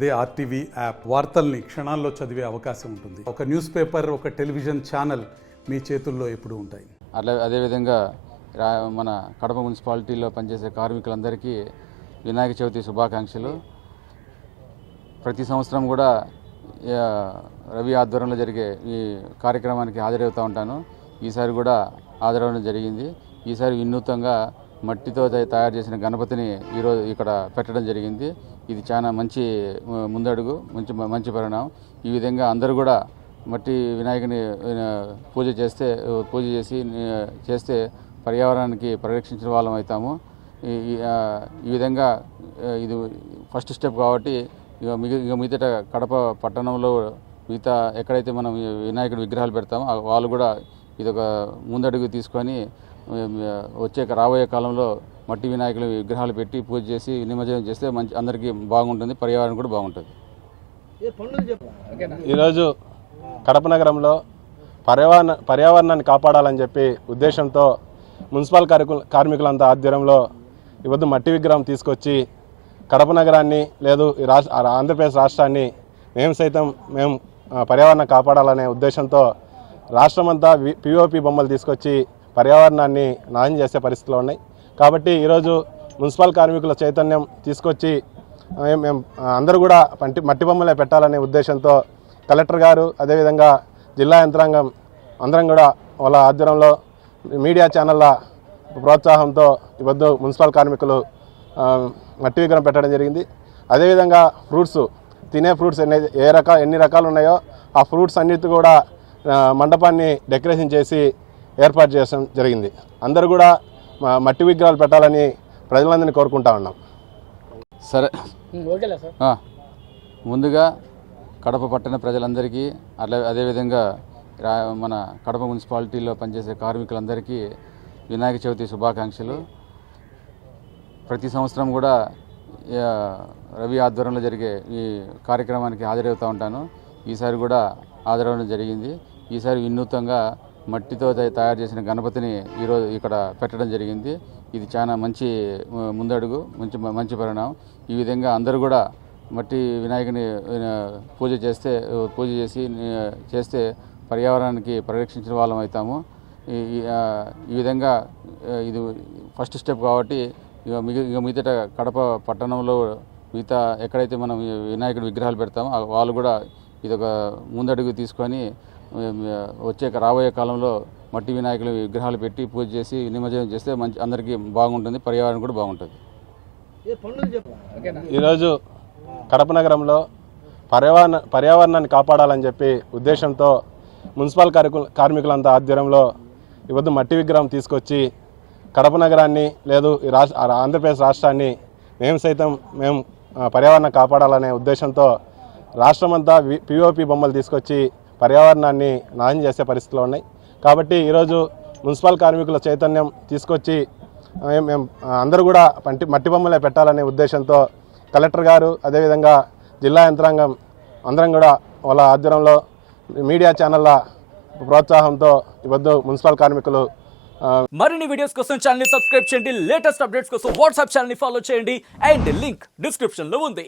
అదే RTV app వార్తల్ని క్షణాల్లో చదివే అవకాశం ఉంటుంది. ఒక న్యూస్ పేపర్, ఒక టెలివిజన్ ఛానల్ మీ చేతుల్లో ఎప్పుడూ ఉంటాయి. అదేవిధంగా మన కడప మున్సిపాలిటీలో పనిచేసే కార్మికులందరికీ వినాయక చవితి శుభాకాంక్షలు. ప్రతి సంవత్సరం కూడా రవి ఆధ్వర్యంలో జరిగే ఈ కార్యక్రమానికి హాజరవుతూ ఉంటాను. ఈసారి కూడా హాజరవడం జరిగింది. ఈసారి వినూత్నంగా మట్టితో తయారు చేసిన గణపతిని ఈరోజు ఇక్కడ పెట్టడం జరిగింది. ఇది చాలా మంచి ముందడుగు, మంచి పరిణామం. ఈ విధంగా అందరూ కూడా మట్టి వినాయకుని పూజ చేస్తే పర్యావరణానికి పరిరక్షించిన వాళ్ళం అవుతాము. ఈ విధంగా ఇది ఫస్ట్ స్టెప్ కాబట్టి ఇక మీదట కడప పట్టణంలో మిగతా ఎక్కడైతే మనం వినాయకుడి విగ్రహాలు పెడతామో వాళ్ళు కూడా ఇదొక ముందడుగు తీసుకొని రాబోయే కాలంలో మట్టి వినాయకుల విగ్రహాలు పెట్టి పూజ చేసి నిమజ్జనం చేస్తే అందరికీ బాగుంటుంది, పర్యావరణం కూడా బాగుంటుంది. ఈరోజు కడప నగరంలో పర్యావరణాన్ని కాపాడాలని చెప్పి ఉద్దేశంతో మున్సిపల్ కార్మికులంతా ఆధ్వర్యంలో ఈవద్దు మట్టి విగ్రహం తీసుకొచ్చి కడప నగరాన్ని లేదు ఆంధ్రప్రదేశ్ రాష్ట్రాన్ని మేము పర్యావరణం కాపాడాలనే ఉద్దేశంతో రాష్ట్రమంతా పిఓపి బొమ్మలు తీసుకొచ్చి పర్యావరణాన్ని నాశనం చేసే పరిస్థితులు ఉన్నాయి. కాబట్టి ఈరోజు మున్సిపల్ కార్మికుల చైతన్యం తీసుకొచ్చి మేము అందరూ కూడా మట్టి బొమ్మలే పెట్టాలనే ఉద్దేశంతో కలెక్టర్ గారు అదేవిధంగా జిల్లా యంత్రాంగం అందరం కూడా వాళ్ళ ఆధ్వర్యంలో మీడియా ఛానళ్ళ ప్రోత్సాహంతో ఈవద్దు మున్సిపల్ కార్మికులు మట్టి విగ్రహం పెట్టడం జరిగింది. అదేవిధంగా తినే ఫ్రూట్స్ ఎన్ని రకాలు ఉన్నాయో ఆ ఫ్రూట్స్ అన్నిటి కూడా మండపాన్ని డెకరేషన్ చేసి ఏర్పాటు చేయడం జరిగింది. అందరూ కూడా మట్టి విగ్రహాలు పెట్టాలని ప్రజలందరినీ కోరుకుంటా ఉన్నాం. సరే, ముందుగా కడప పట్టణ ప్రజలందరికీ అదేవిధంగా మన కడప మున్సిపాలిటీలో పనిచేసే కార్మికులందరికీ వినాయక చవితి శుభాకాంక్షలు. ప్రతి సంవత్సరం కూడా రవి ఆధ్వర్యంలో జరిగే ఈ కార్యక్రమానికి హాజరవుతూ ఉంటాను. ఈసారి కూడా హాజరవడం జరిగింది. ఈసారి వినూత్నంగా మట్టితో తయారు చేసిన గణపతిని ఈరోజు ఇక్కడ పెట్టడం జరిగింది. ఇది చాలా మంచి ముందడుగు, మంచి పరిణామం. ఈ విధంగా అందరూ కూడా మట్టి వినాయకుని పూజ చేస్తే పర్యావరణానికి పరిరక్షించిన వాళ్ళం అవుతాము. ఈ విధంగా ఇది ఫస్ట్ స్టెప్ కాబట్టి ఇక మీదట కడప పట్టణంలో మిగతా ఎక్కడైతే మనం వినాయకుడి విగ్రహాలు పెడతామో వాళ్ళు కూడా ఇదొక ముందడుగు తీసుకొని రాబోయే కాలంలో మట్టి వినాయకుల విగ్రహాలు పెట్టి పూజ చేసి నిమజ్జనం చేస్తే అందరికీ బాగుంటుంది, పర్యావరణం కూడా బాగుంటుంది. ఈరోజు కడప నగరంలో పర్యావరణాన్ని కాపాడాలని చెప్పి ఉద్దేశంతో మున్సిపల్ కార్మికులంతా ఆధ్వర్యంలో ఈవద్దు మట్టి విగ్రహం తీసుకొచ్చి కడప నగరాన్ని లేదు ఆంధ్రప్రదేశ్ రాష్ట్రాన్ని మేము పర్యావరణం కాపాడాలనే ఉద్దేశంతో రాష్ట్రమంతా పిఓపి బొమ్మలు తీసుకొచ్చి పర్యావరణాన్ని నాశనం చేసే పరిస్థితులు ఉన్నాయి. కాబట్టి ఈరోజు మున్సిపల్ కార్మికుల చైతన్యం తీసుకొచ్చి మేము అందరూ కూడా మట్టి బొమ్మలే పెట్టాలనే ఉద్దేశంతో కలెక్టర్ గారు అదేవిధంగా జిల్లా యంత్రాంగం అందరం కూడా వాళ్ళ ఆధ్వర్యంలో మీడియా ఛానళ్ళ ప్రోత్సాహంతో ఈవద్దు మున్సిపల్ కార్మికులు మరిన్ని వీడియోస్ కోసం ఛానల్ ని సబ్స్క్రైబ్ చేయండి. లేటెస్ట్ అప్డేట్స్ కోసం వాట్సాప్ ఛానల్ ని ఫాలో చేయండి. అండ్ లింక్ డిస్క్రిప్షన్ లో ఉంది.